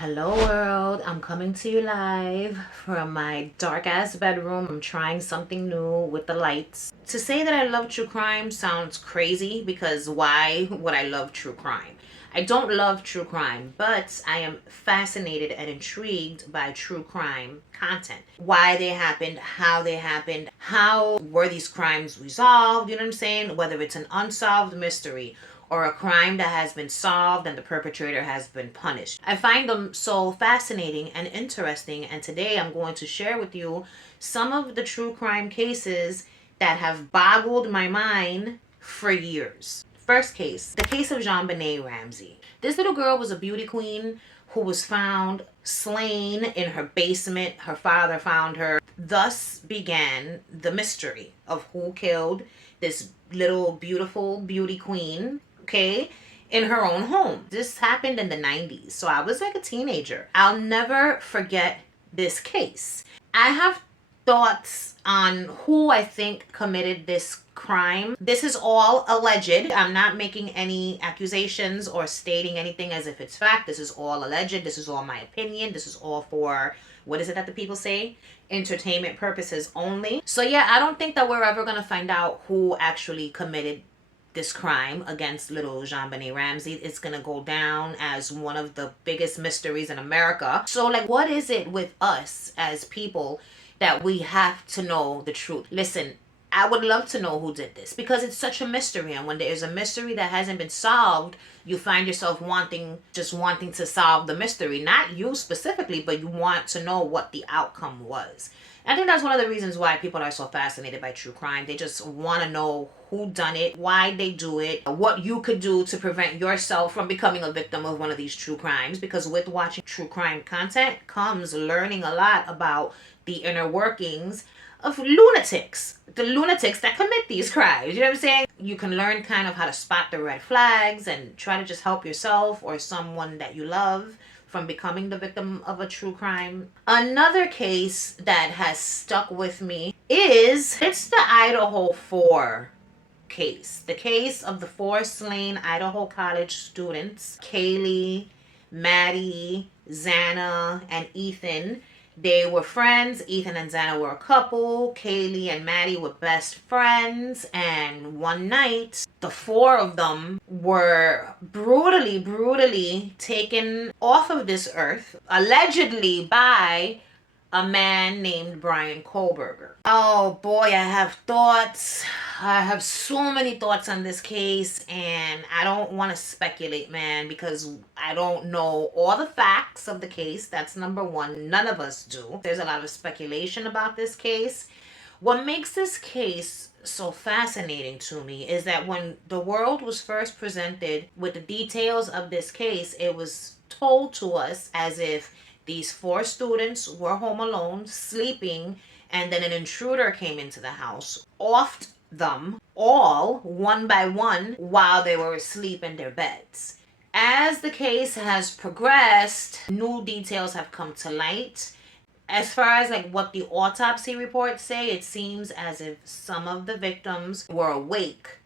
Hello world, I'm coming to you live from my dark ass bedroom. I'm trying something new with the lights. To say that I love true crime sounds crazy because why would I love true crime? I don't love true crime, but I am fascinated and intrigued by true crime content. Why they happened, how were these crimes resolved, you know what I'm saying? Whether it's an unsolved mystery or a crime that has been solved and the perpetrator has been punished. I find them so fascinating and interesting, and today I'm going to share with you some of the true crime cases that have boggled my mind for years. First case, the case of JonBenet Ramsey. This little girl was a beauty queen who was found slain in her basement. Her father found her. Thus began the mystery of who killed this little beautiful beauty queen, okay, in her own home. This happened in the 90s, so I was like a teenager. I'll never forget this case. I have thoughts on who I think committed this crime. This is all alleged. I'm not making any accusations or stating anything as if it's fact. This is all alleged. This is all my opinion. This is all for, what is it that the people say? Entertainment purposes only. So yeah, I don't think that we're ever going to find out who actually committed this crime against little JonBenet Ramsey. It's gonna go down as one of the biggest mysteries in America. So like, what is it with us as people that we have to know the truth? Listen, I would love to know who did this because it's such a mystery, and when there's a mystery that hasn't been solved, you find yourself wanting to solve the mystery. Not you specifically, but you want to know what the outcome was. I think that's one of the reasons why people are so fascinated by true crime. They just want to know who done it, why they do it, what you could do to prevent yourself from becoming a victim of one of these true crimes. Because with watching true crime content comes learning a lot about the inner workings of lunatics, the lunatics that commit these crimes. You know what I'm saying? You can learn kind of how to spot the red flags and try to just help yourself or someone that you love from becoming the victim of a true crime. Another case that has stuck with me it's the Idaho 4 case. The case of the 4 slain Idaho College students, Kaylee, Maddie, Xana, and Ethan. They were friends. Ethan and Xana were a couple. Kaylee and Maddie were best friends. And one night, the 4 of them were brutally taken off of this earth, allegedly by a man named Brian Kohberger. Oh boy, I have thoughts. I have so many thoughts on this case, and I don't want to speculate, man, because I don't know all the facts of the case. That's number one. None of us do. There's a lot of speculation about this case. What makes this case so fascinating to me is that when the world was first presented with the details of this case, it was told to us as if these 4 students were home alone, sleeping, and then an intruder came into the house, offed them all one by one while they were asleep in their beds. As the case has progressed, new details have come to light. As far as like what the autopsy reports say, it seems as if some of the victims were awake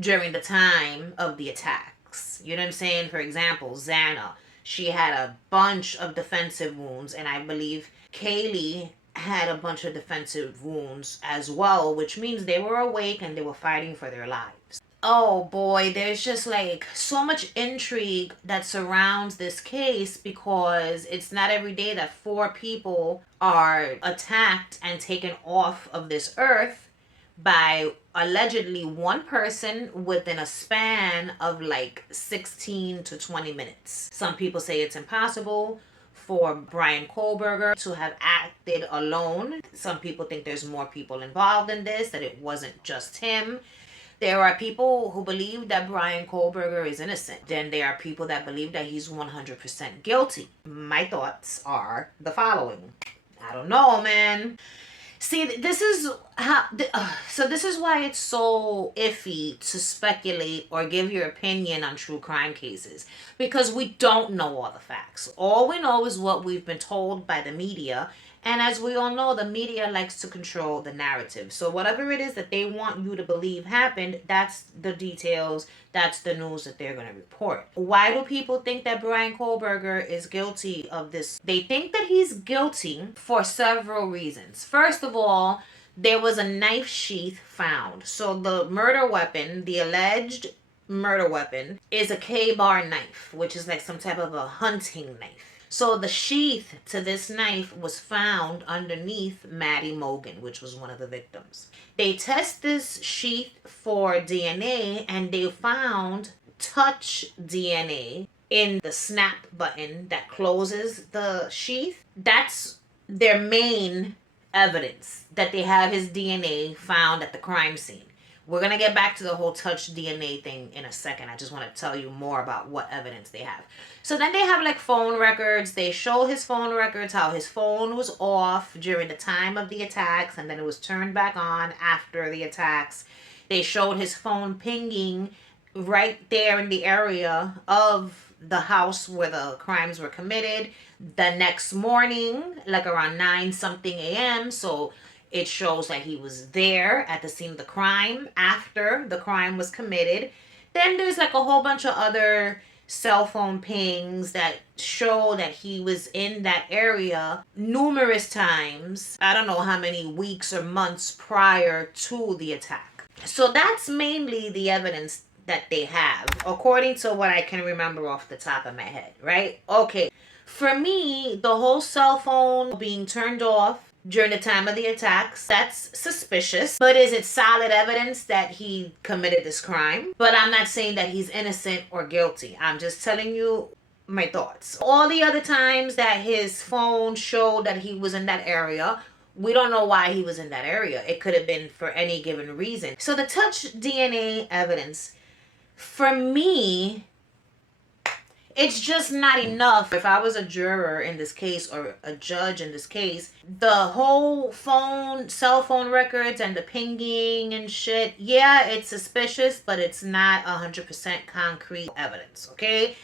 during the time of the attacks. You know what I'm saying? For example, Xana, she had a bunch of defensive wounds, and I believe Kaylee had a bunch of defensive wounds as well, which means they were awake and they were fighting for their lives. Oh boy, there's just like so much intrigue that surrounds this case because it's not every day that 4 people are attacked and taken off of this earth by allegedly one person within a span of like 16 to 20 minutes. Some people say it's impossible for Brian Kohberger to have acted alone. Some people think there's more people involved in this, that it wasn't just him. There are people who believe that Brian Kohberger is innocent. Then there are people that believe that he's 100% guilty. My thoughts are the following. I don't know, man. See, this is this is why it's so iffy to speculate or give your opinion on true crime cases, because we don't know all the facts. All we know is what we've been told by the media And as we all know, the media likes to control the narrative. So whatever it is that they want you to believe happened, that's the details, that's the news that they're going to report. Why do people think that Brian Kohberger is guilty of this? They think that he's guilty for several reasons. First of all, there was a knife sheath found. So the murder weapon, the alleged murder weapon, is a K-bar knife, which is like some type of a hunting knife. So the sheath to this knife was found underneath Maddie Mogan, which was one of the victims. They test this sheath for DNA and they found touch DNA in the snap button that closes the sheath. That's their main evidence, that they have his DNA found at the crime scene. We're going to get back to the whole touch DNA thing in a second. I just want to tell you more about what evidence they have. So then they have like phone records. They show his phone records, how his phone was off during the time of the attacks and then it was turned back on after the attacks. They showed his phone pinging right there in the area of the house where the crimes were committed the next morning, like around 9 something a.m. So it shows that he was there at the scene of the crime after the crime was committed. Then there's like a whole bunch of other cell phone pings that show that he was in that area numerous times. I don't know how many weeks or months prior to the attack. So that's mainly the evidence that they have, according to what I can remember off the top of my head, right? Okay. For me, the whole cell phone being turned off during the time of the attacks, that's suspicious. But is it solid evidence that he committed this crime? But I'm not saying that he's innocent or guilty. I'm just telling you my thoughts. All the other times that his phone showed that he was in that area, we don't know why he was in that area. It could have been for any given reason. So the touch DNA evidence, for me, it's just not enough. If I was a juror in this case or a judge in this case, the whole cell phone records and the pinging and shit, yeah, it's suspicious, but it's not 100% concrete evidence, okay?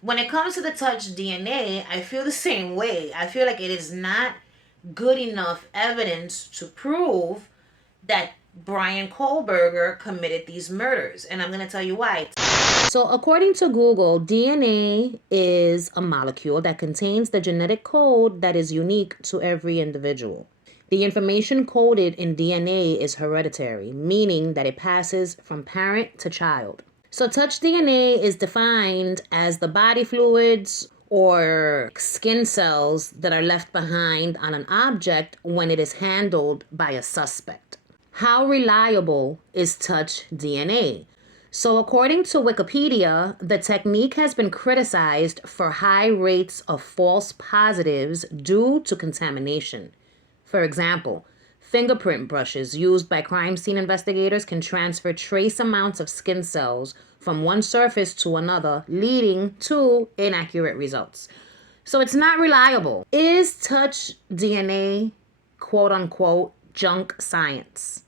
When it comes to the touch DNA, I feel the same way. I feel like it is not good enough evidence to prove that Brian Kohberger committed these murders. And I'm going to tell you why. So according to Google, DNA is a molecule that contains the genetic code that is unique to every individual. The information coded in DNA is hereditary, meaning that it passes from parent to child. So touch DNA is defined as the body fluids or skin cells that are left behind on an object when it is handled by a suspect. How reliable is touch DNA? So according to Wikipedia, the technique has been criticized for high rates of false positives due to contamination. For example, fingerprint brushes used by crime scene investigators can transfer trace amounts of skin cells from one surface to another, leading to inaccurate results. So it's not reliable. Is touch DNA, quote unquote, junk science?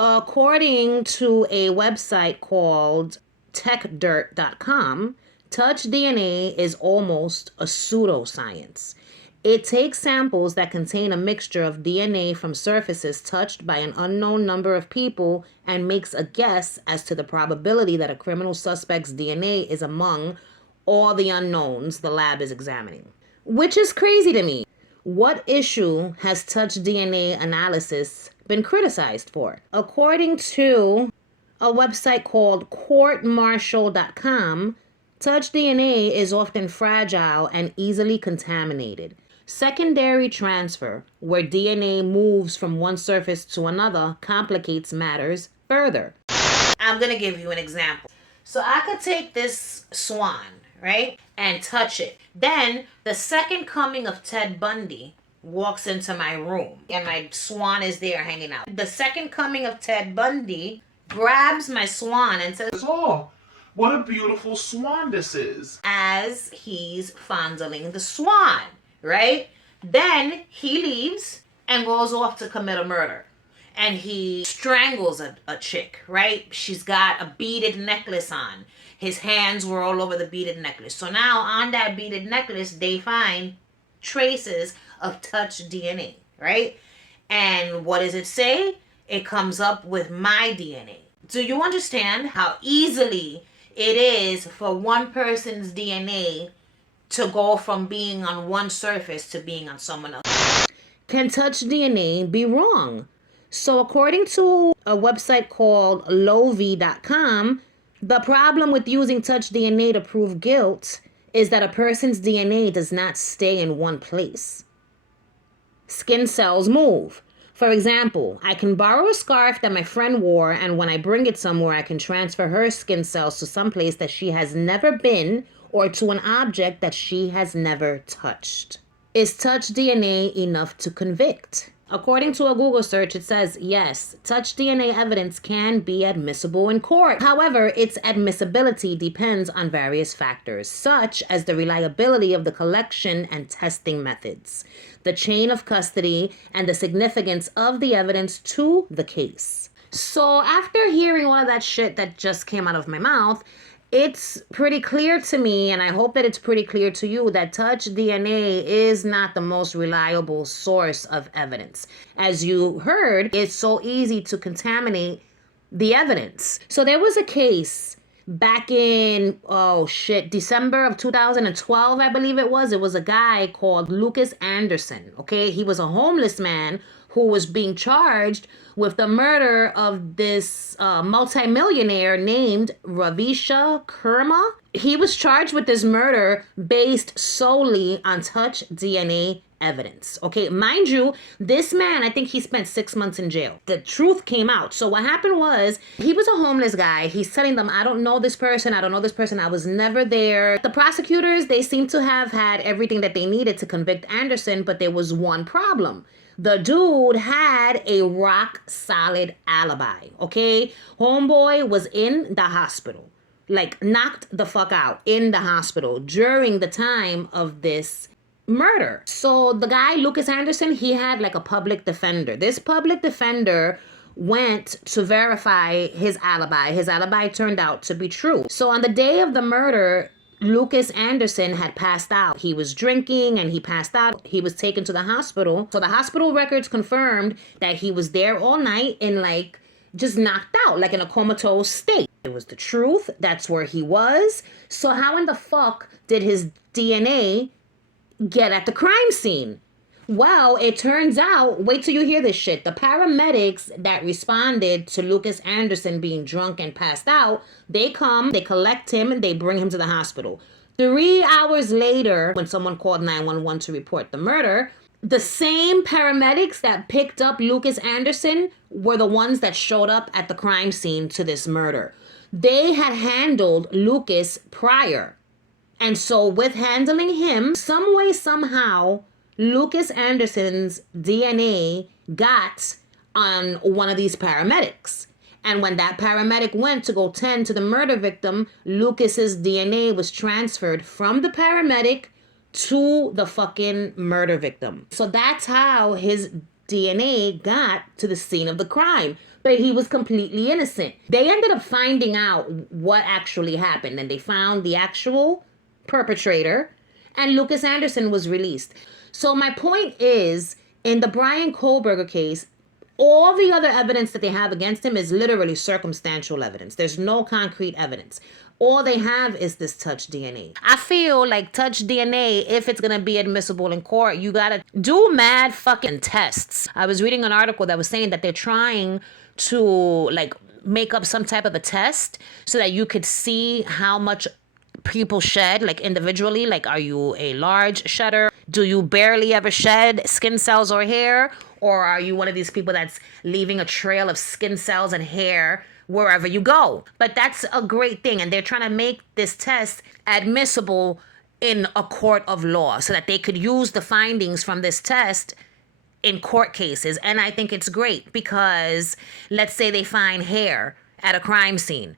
According to a website called techdirt.com, touch DNA is almost a pseudoscience. It takes samples that contain a mixture of DNA from surfaces touched by an unknown number of people and makes a guess as to the probability that a criminal suspect's DNA is among all the unknowns the lab is examining. Which is crazy to me. What issue has touch DNA analysis been criticized for? According to a website called courtmartial.com, touch DNA is often fragile and easily contaminated. Secondary transfer, where DNA moves from one surface to another, complicates matters further. I'm going to give you an example. So I could take this swan, right, and touch it. Then the second coming of Ted Bundy walks into my room and my swan is there hanging out. The second coming of Ted Bundy grabs my swan and says, "Oh, what a beautiful swan this is," as he's fondling the swan, right? Then he leaves and goes off to commit a murder. And he strangles a chick, right? She's got a beaded necklace on. His hands were all over the beaded necklace. So now on that beaded necklace, they find traces of touch DNA, right? And what does it say? It comes up with my DNA. Do you understand how easily it is for one person's DNA to go from being on one surface to being on someone else? Can touch DNA be wrong? So according to a website called lovi.com, the problem with using touch DNA to prove guilt is that a person's DNA does not stay in one place. Skin cells move. For example, I can borrow a scarf that my friend wore, and when I bring it somewhere, I can transfer her skin cells to some place that she has never been or to an object that she has never touched. Is touch DNA enough to convict? According to a Google search, it says, yes, touch DNA evidence can be admissible in court. However, its admissibility depends on various factors, such as the reliability of the collection and testing methods, the chain of custody, and the significance of the evidence to the case. So after hearing all of that shit that just came out of my mouth, it's pretty clear to me, and I hope that it's pretty clear to you, that touch DNA is not the most reliable source of evidence. As you heard, it's so easy to contaminate the evidence. So there was a case back in, December of 2012, I believe it was. It was a guy called Lukis Anderson, okay? He was a homeless man who was being charged with the murder of this multimillionaire named Ravisha Kurma. He was charged with this murder based solely on touch DNA evidence. Okay, mind you, this man, I think he spent 6 months in jail. The truth came out. So what happened was, he was a homeless guy. He's telling them, I don't know this person. I was never there. The prosecutors, they seem to have had everything that they needed to convict Anderson, but there was one problem. The dude had a rock solid alibi, okay? Homeboy was in the hospital, like knocked the fuck out in the hospital during the time of this murder. So the guy, Lukis Anderson, he had like a public defender. This public defender went to verify his alibi. His alibi turned out to be true. So on the day of the murder, Lukis Anderson had passed out. He was drinking and he passed out. He was taken to the hospital. So the hospital records confirmed that he was there all night and like just knocked out, like in a comatose state. It was the truth. That's where he was. So how in the fuck did his DNA get at the crime scene? Well, it turns out, wait till you hear this shit. The paramedics that responded to Lukis Anderson being drunk and passed out, they come, they collect him, and they bring him to the hospital. 3 hours later, when someone called 911 to report the murder, the same paramedics that picked up Lukis Anderson were the ones that showed up at the crime scene to this murder. They had handled Lukis prior. And so with handling him, some way, somehow, Lukis Anderson's DNA got on one of these paramedics. And when that paramedic went to go tend to the murder victim, Lukis's DNA was transferred from the paramedic to the fucking murder victim. So that's how his DNA got to the scene of the crime. But he was completely innocent. They ended up finding out what actually happened, and they found the actual perpetrator, and Lukis Anderson was released. So my point is, in the Brian Kohberger case, all the other evidence that they have against him is literally circumstantial evidence. There's no concrete evidence. All they have is this touch DNA. I feel like touch DNA, if it's going to be admissible in court, you got to do mad fucking tests. I was reading an article that was saying that they're trying to like make up some type of a test so that you could see how much people shed, like individually. Like, are you a large shedder? Do you barely ever shed skin cells or hair? Or are you one of these people that's leaving a trail of skin cells and hair wherever you go? But that's a great thing. And they're trying to make this test admissible in a court of law so that they could use the findings from this test in court cases. And I think it's great because let's say they find hair at a crime scene.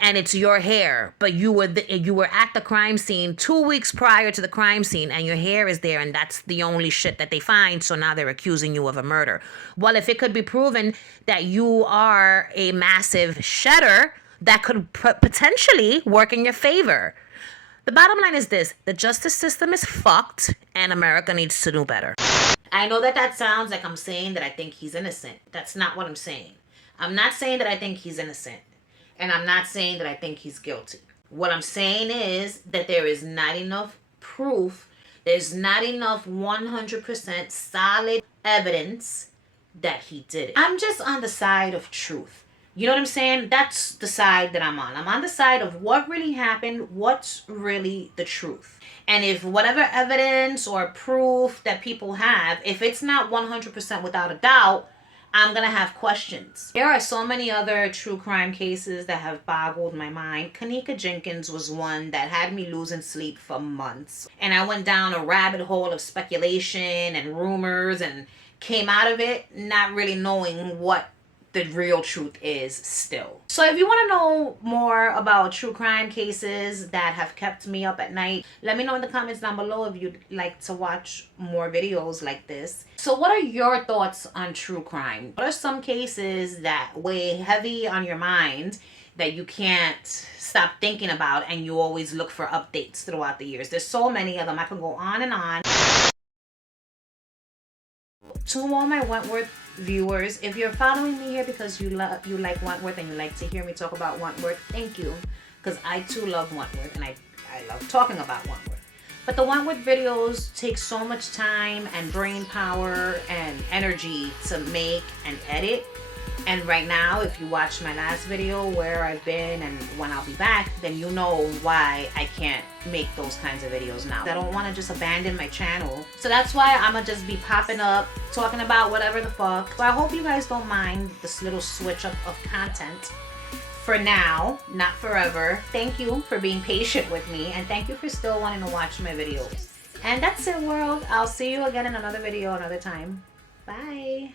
And it's your hair, but you were at the crime scene 2 weeks prior to the crime scene, and your hair is there, and that's the only shit that they find, so now they're accusing you of a murder. Well, if it could be proven that you are a massive shedder, that could potentially work in your favor. The bottom line is this: the justice system is fucked and America needs to do better. I know that that sounds like I'm saying that I think he's innocent. That's not what I'm saying. I'm not saying that I think he's innocent. And I'm not saying that I think he's guilty. What I'm saying is that there is not enough proof. There's not enough 100% solid evidence that he did it. I'm just on the side of truth. You know what I'm saying? That's the side that I'm on. I'm on the side of what really happened, what's really the truth. And if whatever evidence or proof that people have, if it's not 100% without a doubt, I'm going to have questions. There are so many other true crime cases that have boggled my mind. Kanika Jenkins was one that had me losing sleep for months. And I went down a rabbit hole of speculation and rumors and came out of it not really knowing what the real truth is still. So if you want to know more about true crime cases that have kept me up at night, let me know in the comments down below if you'd like to watch more videos like this. So what are your thoughts on true crime? What are some cases that weigh heavy on your mind that you can't stop thinking about and you always look for updates throughout the years? There's so many of them. I can go on and on. To all my Wentworth viewers, if you're following me here because you like Wentworth and you like to hear me talk about Wentworth, thank you, because I too love Wentworth and I love talking about Wentworth. But the Wentworth videos take so much time and brain power and energy to make and edit. And right now, if you watch my last video where I've been and when I'll be back, then you know why I can't make those kinds of videos now. I don't want to just abandon my channel. So that's why I'm going to just be popping up, talking about whatever the fuck. So I hope you guys don't mind this little switch up of content. For now, not forever. Thank you for being patient with me. And thank you for still wanting to watch my videos. And that's it, world. I'll see you again in another video another time. Bye.